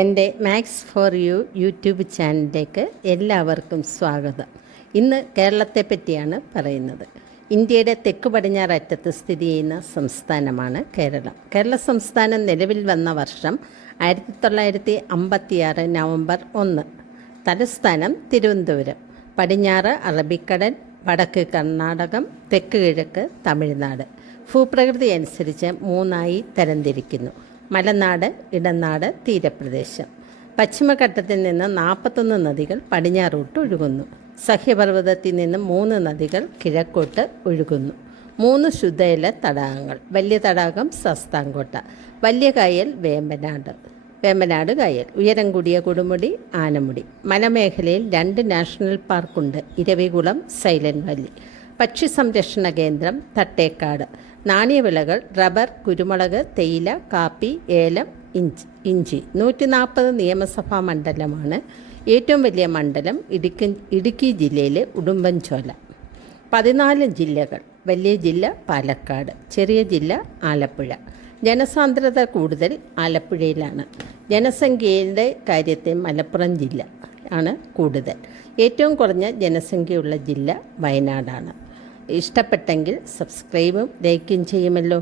എൻ്റെ max for you YouTube ചാനലിലേക്ക് എല്ലാവർക്കും സ്വാഗതം. ഇന്ന് കേരളത്തെ പറ്റിയാണ് പറയുന്നത്. ഇന്ത്യയുടെ തെക്ക് പടിഞ്ഞാററ്റത്ത് സ്ഥിതി ചെയ്യുന്ന സംസ്ഥാനമാണ് കേരളം. കേരള സംസ്ഥാനം നിലവിൽ വന്ന വർഷം 1956 നവംബർ 1. തലസ്ഥാനം തിരുവനന്തപുരം. പടിഞ്ഞാറ് അറബിക്കടൽ, വടക്ക് കർണാടകം, തെക്ക് കിഴക്ക് തമിഴ്നാട്. ഭൂപ്രകൃതി അനുസരിച്ച് 3ആയി തരംതിരിക്കുന്നു: മലനാട്, ഇടനാട്, തീരപ്രദേശം. പശ്ചിമഘട്ടത്തിൽ നിന്ന് 41 നദികൾ പടിഞ്ഞാറോട്ട് ഒഴുകുന്നു. സഹ്യപർവ്വതത്തിൽ നിന്ന് 3 നദികൾ കിഴക്കോട്ട് ഒഴുകുന്നു. 3 ശുദ്ധജല തടാകങ്ങൾ. വലിയ തടാകം ശാസ്താംകോട്ട, വലിയ കായൽ വേമ്പനാട് കായൽ, ഉയരം കൂടിയ കൊടുമുടി ആനമുടി. മലമേഖലയിൽ 2 നാഷണൽ പാർക്കുണ്ട്: ഇരവികുളം, സൈലന്റ് വാലി. പക്ഷി സംരക്ഷണ കേന്ദ്രം തട്ടേക്കാട്. നാണ്യവിളകൾ റബ്ബർ, കുരുമുളക്, തേയില, കാപ്പി, ഏലം, ഇഞ്ചി. 140 നിയമസഭാ മണ്ഡലമാണ്. ഏറ്റവും വലിയ മണ്ഡലം ഇടുക്കി ജില്ലയിലെ ഉടുമ്പൻചോല. 14 ജില്ലകൾ. വലിയ ജില്ല പാലക്കാട്, ചെറിയ ജില്ല ആലപ്പുഴ. ജനസാന്ദ്രത കൂടുതൽ ആലപ്പുഴയിലാണ്. ജനസംഖ്യയുടെ കാര്യത്തിൽ മലപ്പുറം ജില്ല ആണ് കൂടുതൽ. ഏറ്റവും കുറഞ്ഞ ജനസംഖ്യയുള്ള ജില്ല വയനാടാണ്. ഇഷ്ടപ്പെട്ടെങ്കിൽ സബ്സ്ക്രൈബും ലൈക്കും ചെയ്യുമല്ലോ.